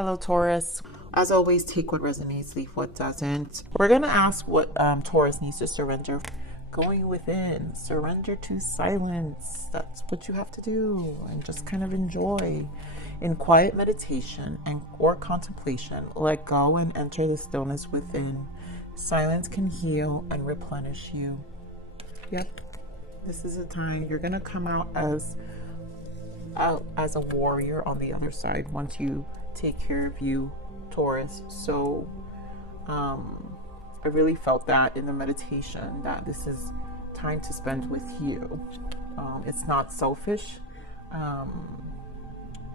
Hello, Taurus. As always, take what resonates, leave what doesn't. We're going to ask what Taurus needs to surrender. Going within, surrender to silence. That's what you have to do. And just kind of enjoy. In quiet meditation or contemplation, let go and enter the stillness within. Silence can heal and replenish you. Yep. This is a time you're going to come out as a warrior on the other side once you take care of you, Taurus. So I really felt that in the meditation, that this is time to spend with you. It's not selfish.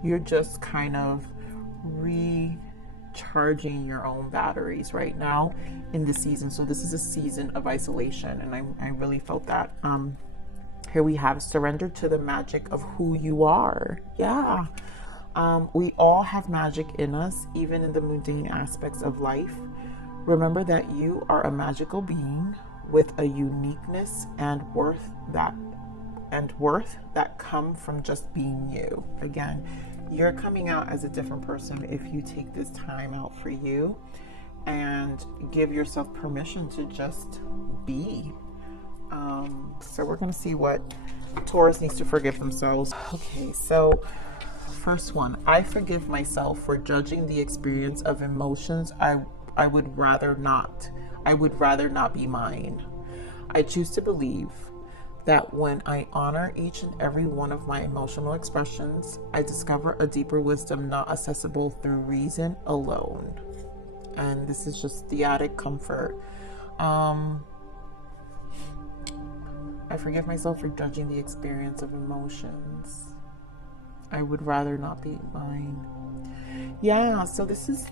You're just kind of recharging your own batteries right now in this season. So this is a season of isolation, and I really felt that. Here we have surrender to the magic of who you are. Yeah. We all have magic in us, even in the mundane aspects of life. Remember that you are a magical being with a uniqueness and worth that come from just being you. Again, you're coming out as a different person if you take this time out for you and give yourself permission to just be. So we're going to see what Taurus needs to forgive themselves. Okay, so first one, I forgive myself for judging the experience of emotions I would rather not be mine. I choose to believe that when I honor each and every one of my emotional expressions, I discover a deeper wisdom not accessible through reason alone. And this is just theotic comfort. I forgive myself for judging the experience of emotions I would rather not be mine. Yeah, so this is,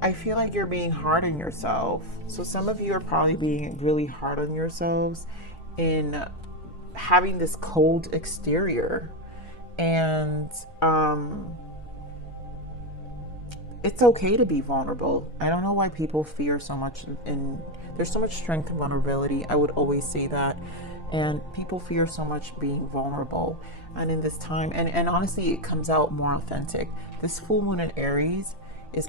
I feel like you're being hard on yourself. So some of you are probably being really hard on yourselves in having this cold exterior. And it's okay to be vulnerable. I don't know why people fear so much, and there's so much strength in vulnerability. I would always say that. And people fear so much being vulnerable. And in this time, and honestly, it comes out more authentic. This full moon in Aries is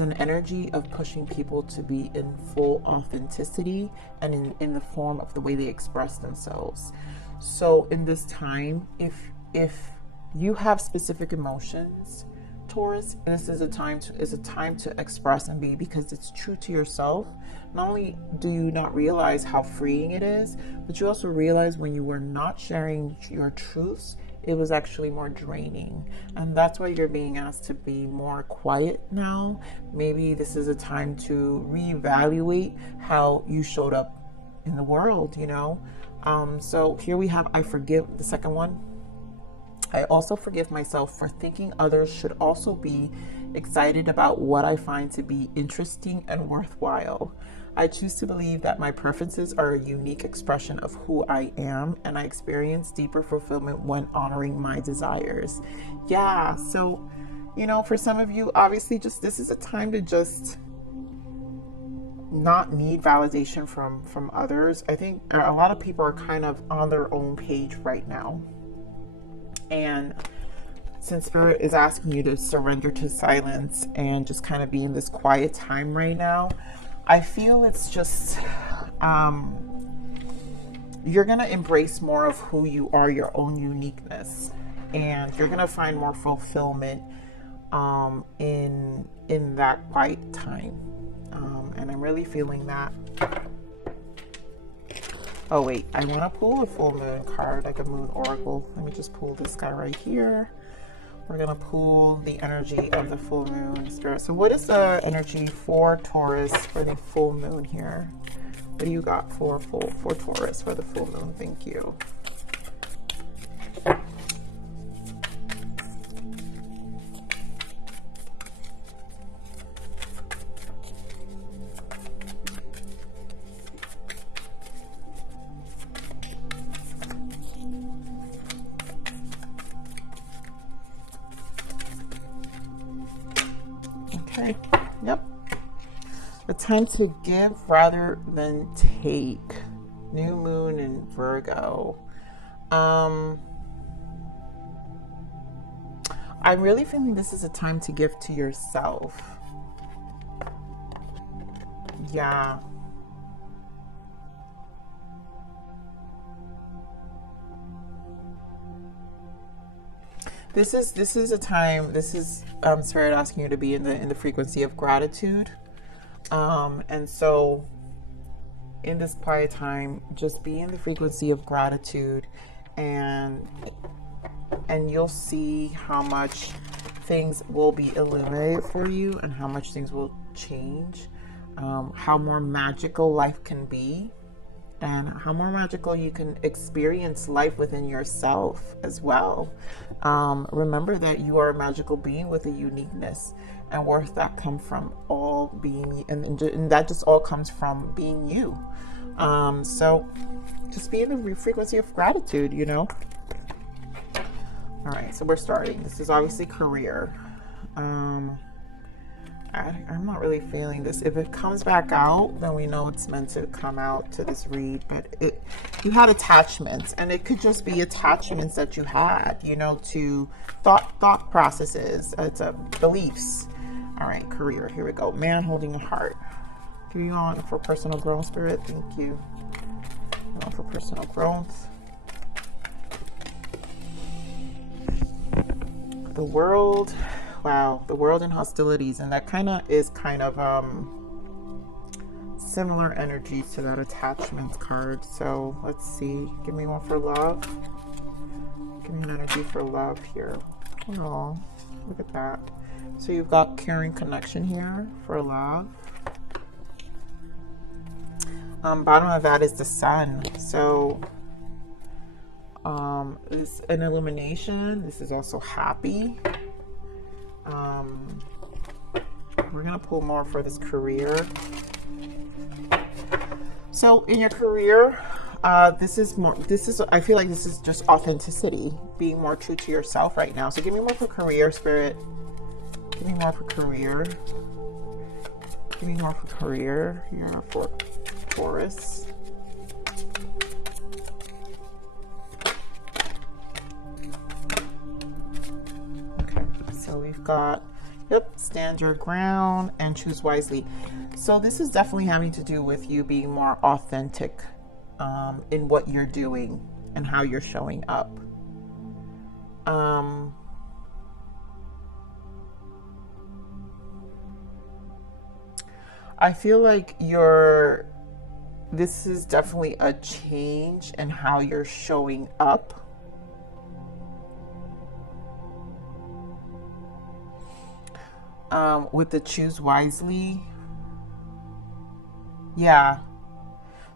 an energy of pushing people to be in full authenticity and in the form of the way they express themselves. So in this time, if you have specific emotions, Taurus, this is a time to express and be, because it's true to yourself. Not only do you not realize how freeing it is, but you also realize when you were not sharing your truths, it was actually more draining. And that's why you're being asked to be more quiet now. Maybe this is a time to reevaluate how you showed up in the world, So here we have, I forgive, the second one. I also forgive myself for thinking others should also be excited about what I find to be interesting and worthwhile. I choose to believe that my preferences are a unique expression of who I am, and I experience deeper fulfillment when honoring my desires. Yeah, so, for some of you, obviously, this is a time to just not need validation from others. I think a lot of people are kind of on their own page right now. And since Spirit is asking you to surrender to silence and just kind of be in this quiet time right now, I feel it's just, you're going to embrace more of who you are, your own uniqueness. And you're going to find more fulfillment in that quiet time. And I'm really feeling that. Oh wait, I want to pull a full moon card, like a moon oracle. Let me just pull this guy right here. We're going to pull the energy of the full moon, Spirit. So what is the energy for Taurus for the full moon here? What do you got for Taurus for the full moon? Thank you. Okay, yep. A time to give rather than take. New moon in Virgo. I'm really feeling this is a time to give to yourself. Yeah. This is a time, this is Spirit asking you to be in the frequency of gratitude. And so in this quiet time, just be in the frequency of gratitude, and you'll see how much things will be illuminated for you and how much things will change, how more magical life can be, and how more magical you can experience life within yourself as well. Remember that you are a magical being with a uniqueness and worth that come from all being, and that just all comes from being you. So just be in the frequency of gratitude, you know. All right, so we're starting. This is obviously career. I'm not really feeling this. If it comes back out, then we know it's meant to come out to this read. But you had attachments, and it could just be attachments that you had, you know, to thought processes, to beliefs. All right, career. Here we go. Man holding a heart. Do you want for personal growth, Spirit? Thank you. For personal growth. The world. Wow, the world and hostilities, and that kind of similar energies to that attachment card. So let's see. Give me one for love. Give me an energy for love here. Oh, look at that. So you've got caring connection here for love. Bottom of that is the sun. So this is an illumination. This is also happy. We're gonna pull more for this career. So in your career, I feel like this is just authenticity, being more true to yourself right now. So give me more for career, Spirit. Give me more for career. Give me more for career here for Taurus. Okay, so we've got, stand your ground and choose wisely. So this is definitely having to do with you being more authentic in what you're doing and how you're showing up. I feel like this is definitely a change in how you're showing up. With the choose wisely. Yeah.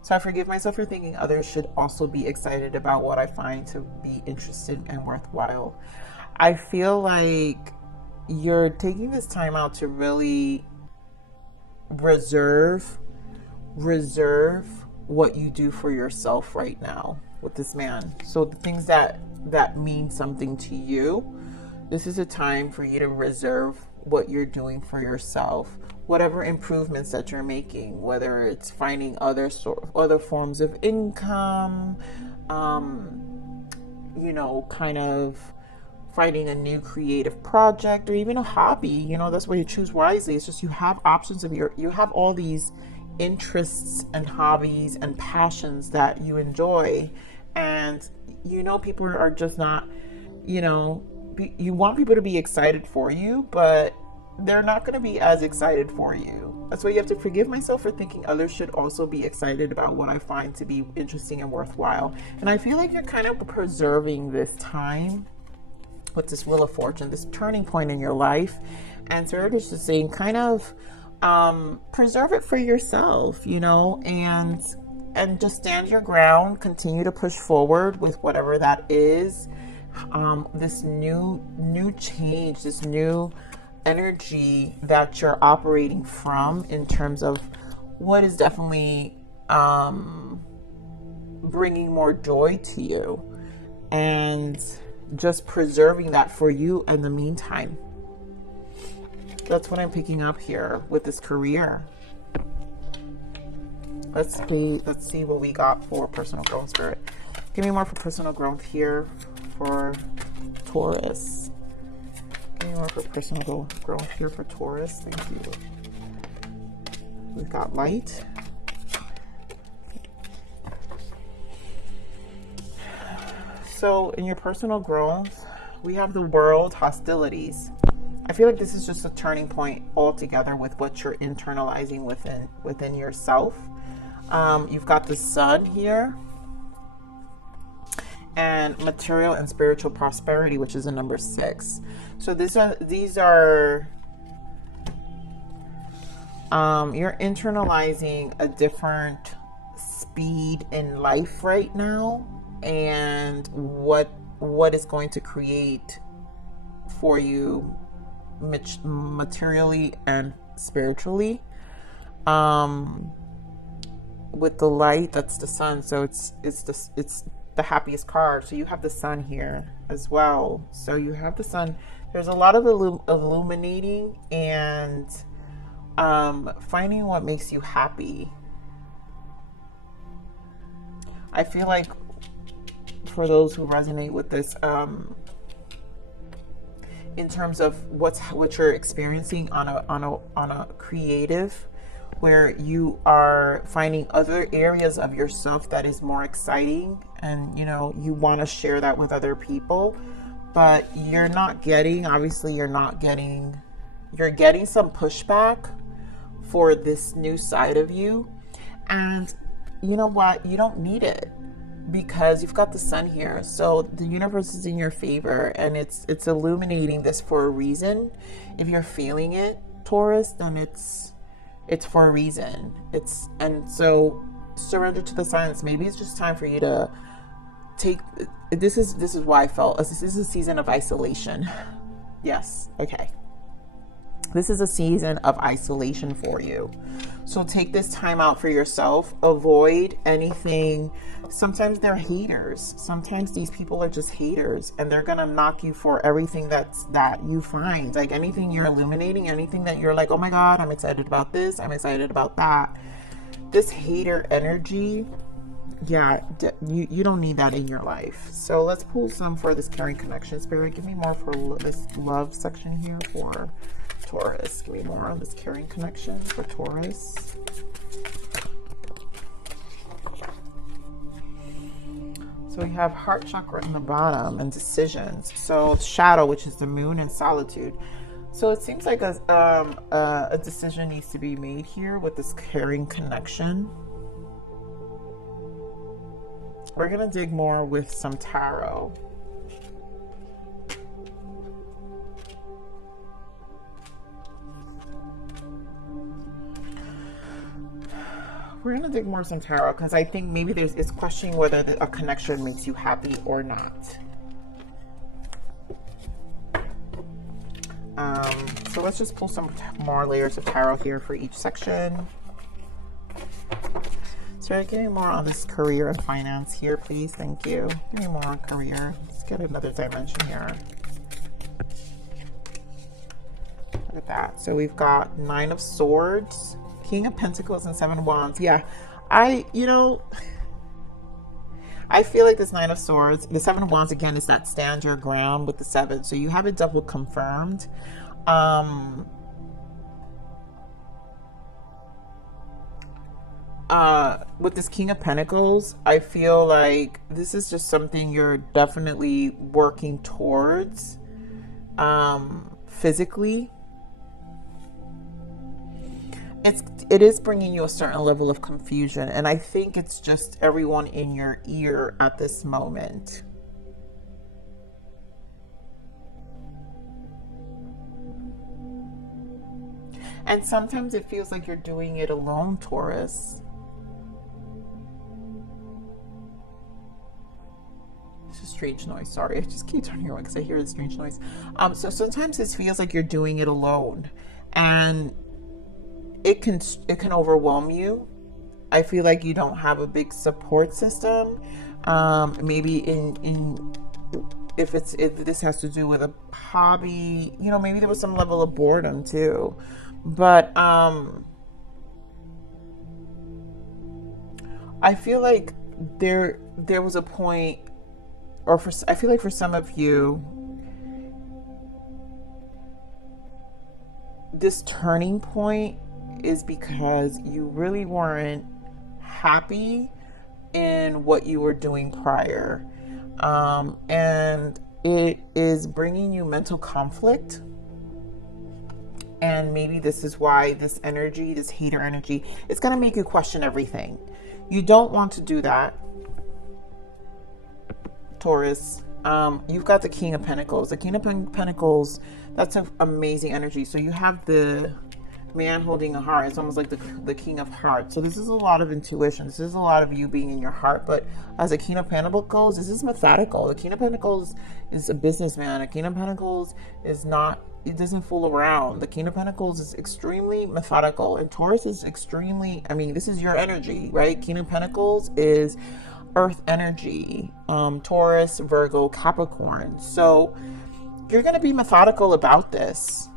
So I forgive myself for thinking others should also be excited about what I find to be interesting and worthwhile. I feel like you're taking this time out to really reserve what you do for yourself right now with this man. So the things that mean something to you, this is a time for you to reserve what you're doing for yourself, whatever improvements that you're making, whether it's finding other forms of income, you know, kind of finding a new creative project or even a hobby. You know, that's why you choose wisely. It's just you have options you have all these interests and hobbies and passions that you enjoy, and you know people are just not, you know, you want people to be excited for you, but they're not going to be as excited for you. That's why you have to forgive myself for thinking others should also be excited about what I find to be interesting and worthwhile. And I feel like you're kind of preserving this time with this Wheel of Fortune, this turning point in your life. And Spirit is just saying kind of preserve it for yourself, you know, and just stand your ground, continue to push forward with whatever that is. This new change, this new energy that you're operating from in terms of what is definitely bringing more joy to you, and just preserving that for you in the meantime. That's what I'm picking up here with this career. Let's see what we got for personal growth, Spirit. Give me more for personal growth here for Taurus. more for personal growth here for Taurus. Thank you. We've got light. So in your personal growth, we have the world, hostilities. I feel like this is just a turning point altogether with what you're internalizing within yourself. You've got the sun here, and material and spiritual prosperity, which is a number 6. So these are you're internalizing a different speed in life right now, and what is going to create for you materially and spiritually. With the light, that's the sun, so it's the happiest card. So you have the sun here as well. So you have the sun. There's a lot of illuminating and finding what makes you happy. I feel like for those who resonate with this, in terms of what you're experiencing on a creative, where you are finding other areas of yourself that is more exciting, and you want to share that with other people, but you're getting some pushback for this new side of you. And you know what? You don't need it, because you've got the sun here. So the universe is in your favor, and it's illuminating this for a reason. If you're feeling it, Taurus, then it's for a reason. And so surrender to the silence. Maybe it's just time for you to take this is why I felt this is a season of isolation. Yes, okay. This is a season of isolation for you. So take this time out for yourself. Avoid anything. Sometimes they're haters. Sometimes these people are just haters, and they're gonna knock you for everything that you find. Like anything you're illuminating, anything that you're like, oh my God, I'm excited about this, I'm excited about that. This hater energy, yeah, you don't need that in your life. So let's pull some for this caring connection. Spirit, give me more for this love section here for Taurus. Give me more on this caring connection for Taurus. So we have heart chakra in the bottom and decisions. So shadow, which is the moon, and solitude. So it seems like a decision needs to be made here with this caring connection. We're going to dig more with some tarot. We're going to dig more some tarot, because I think maybe it's questioning whether a connection makes you happy or not. So let's just pull some more layers of tarot here for each section. So give me more on this career and finance here, please. Thank you. Give me more on career. Let's get another dimension here. Look at that. So we've got 9 of Swords, King of Pentacles, and 7 of Wands. Yeah, I feel like this 9 of Swords, the 7 of Wands again is that stand your ground with the 7. So you have it double confirmed. With this King of Pentacles, I feel like this is just something you're definitely working towards, physically. It is bringing you a certain level of confusion, and I think it's just everyone in your ear at this moment. And sometimes it feels like you're doing it alone, Taurus. It's a strange noise. Sorry, I just keep turning around because I hear the strange noise. So sometimes it feels like you're doing it alone, and it can overwhelm you. I feel like you don't have a big support system. Maybe if this has to do with a hobby, maybe there was some level of boredom too. But I feel like there was a point, I feel like for some of you, this turning point is because you really weren't happy in what you were doing prior. And it is bringing you mental conflict. And maybe this is why this energy, this hater energy, it's going to make you question everything. You don't want to do that, Taurus. You've got the King of Pentacles. The King of Pentacles, that's an amazing energy. So you have the man holding a heart. It's almost like the King of Hearts. So this is a lot of intuition. This is a lot of you being in your heart. But as a King of Pentacles, this is methodical. The King of Pentacles is a businessman. A King of Pentacles is not, it doesn't fool around. The King of Pentacles is extremely methodical. And Taurus is extremely, I mean, this is your energy, right? King of Pentacles is earth energy. Taurus, Virgo, Capricorn. So you're going to be methodical about this.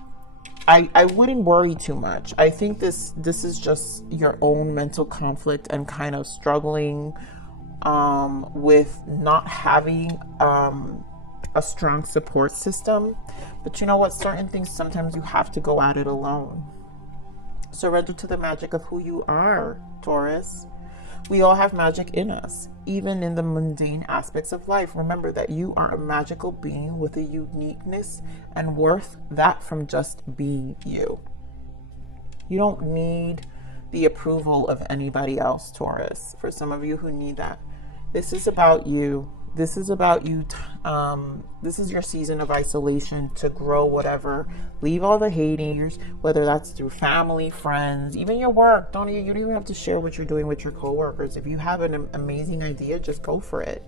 I wouldn't worry too much. I think this is just your own mental conflict and kind of struggling with not having a strong support system. But you know what? Certain things, sometimes you have to go at it alone. Surrender to the magic of who you are, Taurus. We all have magic in us, even in the mundane aspects of life. Remember that you are a magical being with a uniqueness and worth that from just being you. You don't need the approval of anybody else, Taurus. For some of you who need that, this is about you. This is about you. This is your season of isolation to grow whatever. Leave all the haters, whether that's through family, friends, even your work. You don't even have to share what you're doing with your coworkers. If you have an amazing idea, just go for it.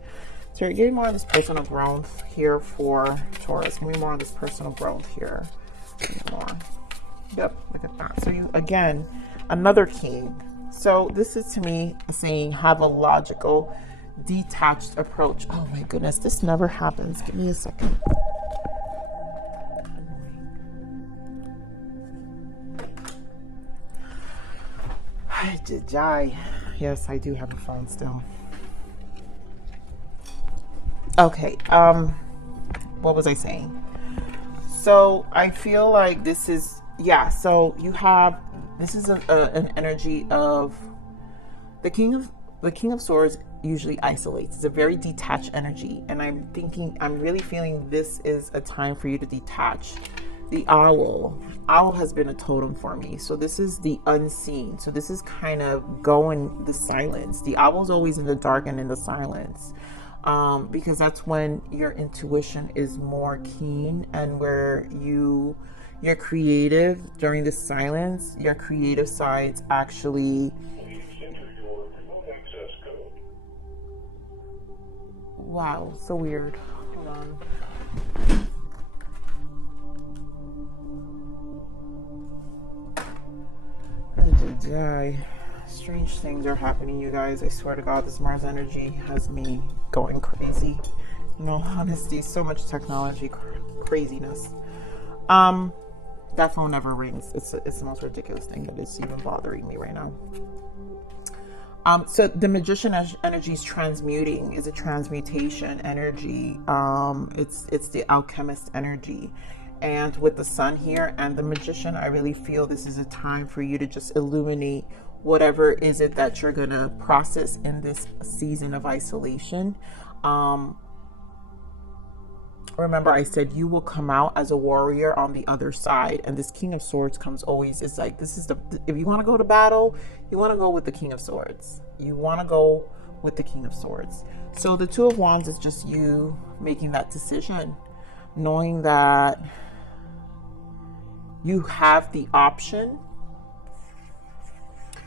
So you're getting more on this personal growth here for Taurus. Maybe more on this personal growth here. More. Yep, look at that. So you, again, another king. So this is to me saying have a logical, detached approach. Oh my goodness, this never happens. Give me a second. Did I? Yes, I do have a phone still. Okay, what was I saying? So I feel like this is, yeah, so you have, this is an energy of the King of Swords usually isolates. It's a very detached energy. And I'm really feeling this is a time for you to detach. The owl has been a totem for me. So this is the unseen. So this is kind of going the silence. The owl's always in the dark and in the silence. Because that's when your intuition is more keen, and where you're creative during the silence, your creative sides actually. Wow, so weird. Hold on. Strange things are happening, you guys. I swear to God, this Mars energy has me going crazy. No, honesty, so much technology craziness. That phone never rings. It's the most ridiculous thing that is even bothering me right now. So the magician energy is transmuting, is a transmutation energy. It's the alchemist energy. And with the sun here and the magician, I really feel this is a time for you to just illuminate whatever is it that you're going to process in this season of isolation. Remember, I said you will come out as a warrior on the other side. And this King of Swords comes always, it's like, this is if you want to go to battle, you want to go with the King of Swords. You want to go with the King of Swords. So the Two of Wands is just you making that decision, knowing that you have the option.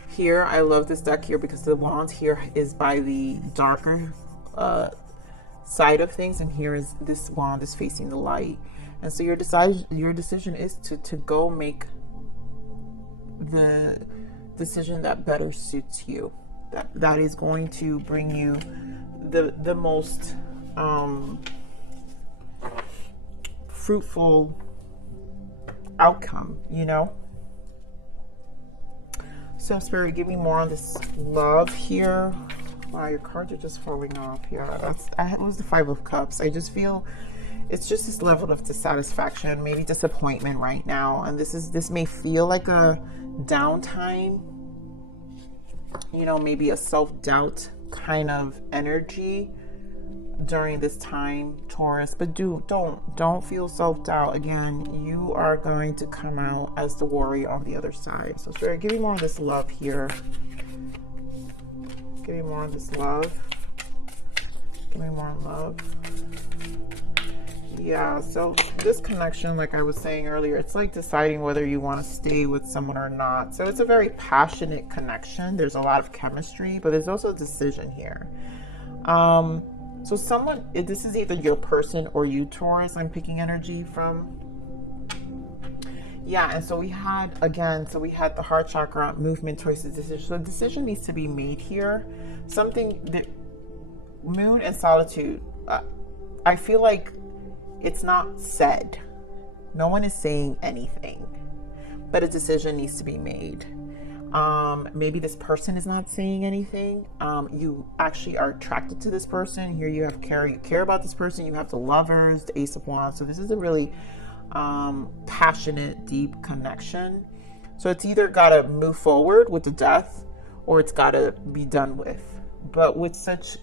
Here, I love this deck here because the Wands here is by the darker side of things, and here is this wand is facing the light. And so your decision is to go make the decision that better suits you, that is going to bring you the most fruitful outcome, you know. So Spirit, give me more on this love here. Wow, your cards are just falling off here. It was the Five of Cups. I just feel it's just this level of dissatisfaction, maybe disappointment right now. And this may feel like a downtime, you know, maybe a self-doubt kind of energy during this time, Taurus. But don't feel self-doubt. Again, you are going to come out as the warrior on the other side. So Spirit, give me more of this love here. Give me more of this love. Give me more love. Yeah, so this connection, like I was saying earlier, it's like deciding whether you want to stay with someone or not. So it's a very passionate connection. There's a lot of chemistry, but there's also a decision here. So someone, this is either your person or you, Taurus, I'm picking energy from. Yeah, and so we had, again, so we had the heart chakra, movement, choices, decision. So a decision needs to be made here. Something that, moon and solitude, I feel like it's not said. No one is saying anything, but a decision needs to be made. Maybe this person is not saying anything. You actually are attracted to this person. Here you have you care about this person. You have the Lovers, the Ace of Wands. So this is a really passionate, deep connection. So it's either got to move forward with the death or it's got to be done with. But with such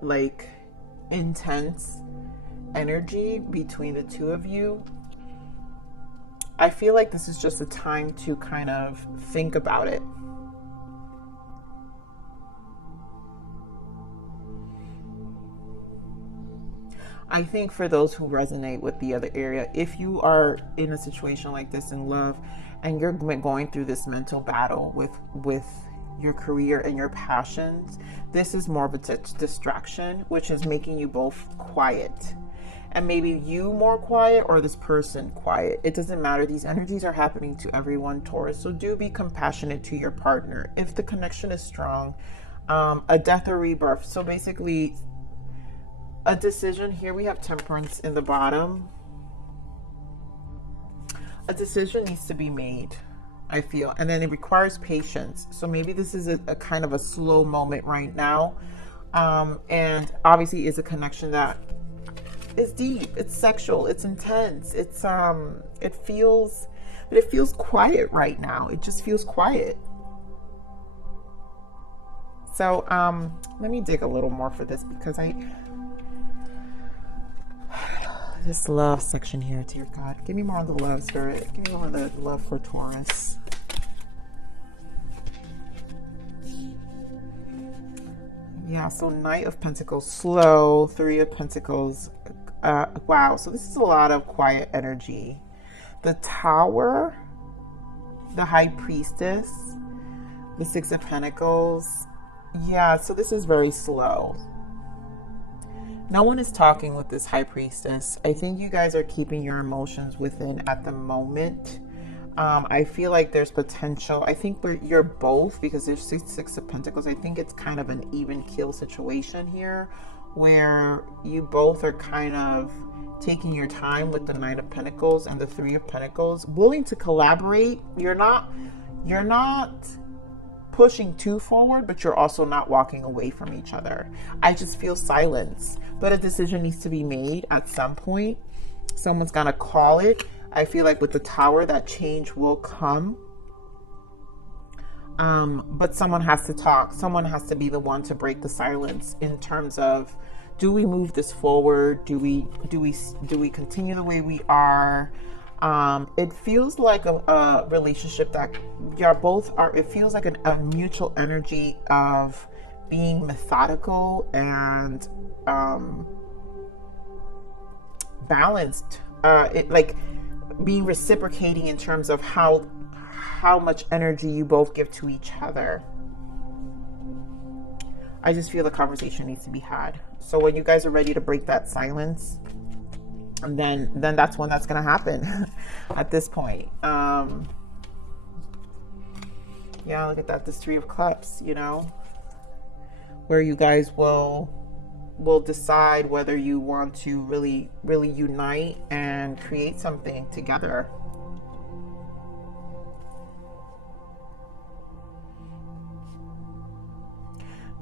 like intense energy between the two of you, I feel like this is just a time to kind of think about it. I think for those who resonate with the other area, if you are in a situation like this in love and you're going through this mental battle with your career and your passions, this is more of a distraction, which is making you both quiet. And maybe you more quiet or this person quiet. It doesn't matter. These energies are happening to everyone, Taurus. So do be compassionate to your partner. If the connection is strong, a death or rebirth. So basically, a decision here. We have Temperance in the bottom. A decision needs to be made, I feel. And then it requires patience. So maybe this is a kind of a slow moment right now. And obviously is a connection that is deep, it's sexual, it's intense, it's it feels quiet right now. It just feels quiet. So let me dig a little more for this, because this love section here, dear God, give me more of the love, Spirit. Give me more of the love for Taurus. Yeah, so Knight of Pentacles, slow, Three of Pentacles. Wow, so this is a lot of quiet energy. The Tower, the High Priestess, the Six of Pentacles. Yeah, so this is very slow. No one is talking with this High Priestess. I think you guys are keeping your emotions within at the moment. I feel like there's potential. I think you're both, because there's Six of Pentacles. I think it's kind of an even keel situation here, where you both are kind of taking your time with the Knight of Pentacles and the Three of Pentacles, willing to collaborate. You're not pushing too forward, but you're also not walking away from each other. I just feel silence, but a decision needs to be made at some point. Someone's gonna call it. I feel like with the Tower, that change will come. But someone has to talk. Someone has to be the one to break the silence in terms of, do we move this forward? Do we continue the way we are? It feels like a relationship that you're both are. It feels like a mutual energy of being methodical and balanced. Like being reciprocating in terms of how much energy you both give to each other. I just feel the conversation needs to be had. So when you guys are ready to break that silence, and then that's when that's gonna happen. At this point, yeah, look at that. This Three of Cups, you know, where you guys will decide whether you want to really unite and create something together.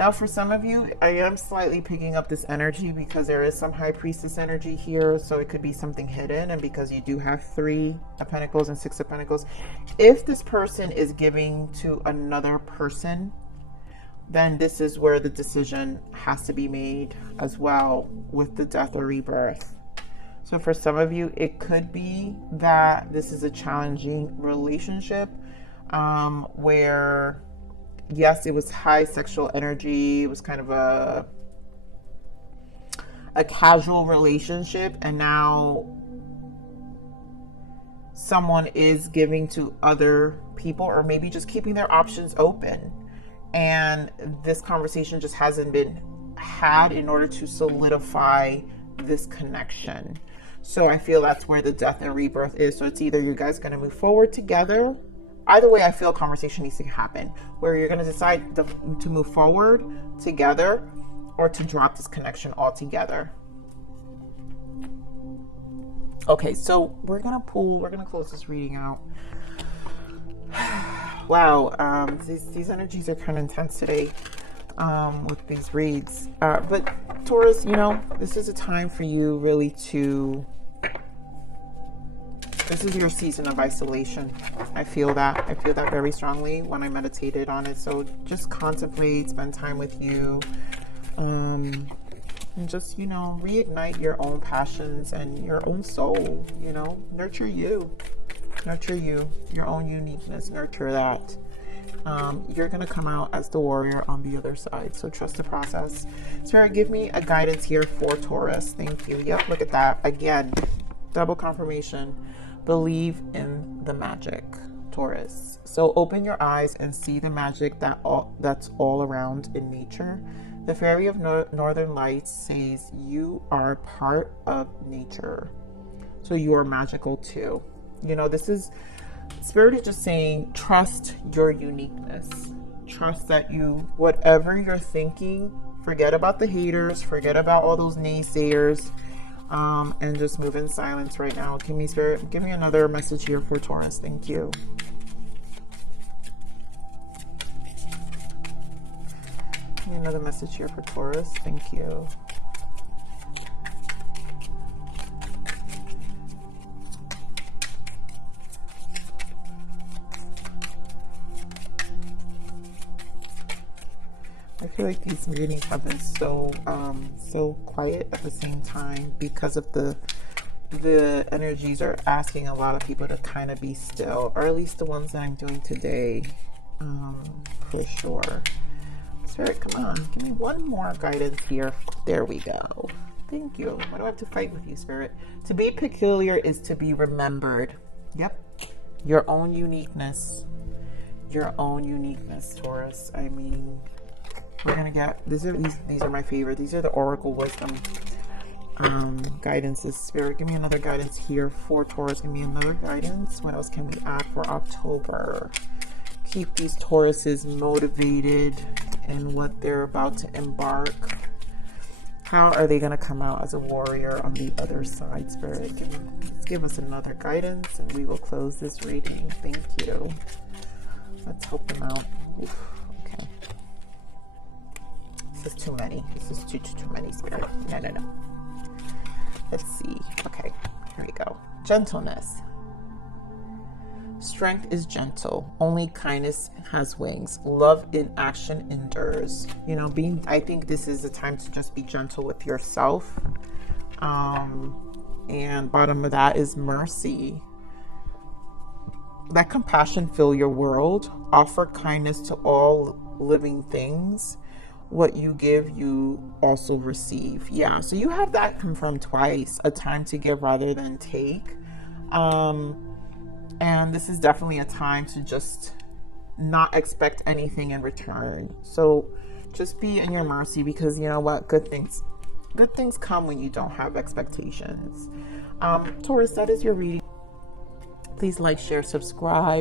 Now, for some of you, I am slightly picking up this energy because there is some high priestess energy here. So it could be something hidden. And because you do have 3 of Pentacles and 6 of Pentacles, if this person is giving to another person, then this is where the decision has to be made as well with the death or rebirth. So for some of you, it could be that this is a challenging relationship where, yes, it was high sexual energy. It was kind of a casual relationship. And now someone is giving to other people, or maybe just keeping their options open. And this conversation just hasn't been had in order to solidify this connection. So I feel that's where the death and rebirth is. So it's either you guys going to move forward together. Either way, I feel a conversation needs to happen where you're going to decide to move forward together or to drop this connection altogether. Okay, so we're going to close this reading out. Wow, these energies are kind of intense today with these reads. But Taurus, you know, this is a time for you really to... This is your season of isolation. I feel that. I feel that very strongly when I meditated on it. So just contemplate, spend time with you. And just, you know, reignite your own passions and your own soul, you know, nurture you. Nurture you, your own uniqueness, nurture that. You're going to come out as the warrior on the other side. So trust the process. Spirit, give me a guidance here for Taurus. Thank you. Yep, look at that. Again, double confirmation. Believe in the magic, Taurus. So open your eyes and see the magic that's all around in nature. The Fairy of Northern Lights says you are part of nature. So you are magical too. You know, this is, Spirit is just saying, trust your uniqueness. Trust that whatever you're thinking, forget about the haters, forget about all those naysayers, and just move in silence right now. Give me, Spirit, give me another message here for Taurus. Thank you. Give me another message here for Taurus. Thank you. I feel like these readings have been so quiet at the same time because of the energies are asking a lot of people to kind of be still, or at least the ones that I'm doing today, for sure. Spirit, come on, give me one more guidance here. There we go. Thank you. Why do I have to fight with you, Spirit? To be peculiar is to be remembered. Yep. Your own uniqueness. Your own uniqueness, Taurus. I mean, we're gonna get these are my favorite. These are the Oracle Wisdom guidances. Spirit, give me another guidance here for Taurus. Give me another guidance. What else can we add for October? Keep these Tauruses motivated in what they're about to embark. How are they going to come out as a warrior on the other side, Spirit? Give us another guidance and we will close this reading. Thank you. Let's help them out. Oof, okay. This is too many. This is too many, Spirit. No. Let's see. Okay, here we go. Gentleness. Strength is gentle. Only kindness has wings. Love in action endures. You know, I think this is a time to just be gentle with yourself. And bottom of that is mercy. Let compassion fill your world. Offer kindness to all living things. What you give, you also receive. Yeah, so you have that confirmed twice. A time to give rather than take. And this is definitely a time to just not expect anything in return. So just be in your mercy, because you know what? Good things come when you don't have expectations. Taurus, that is your reading. Please like, share, subscribe.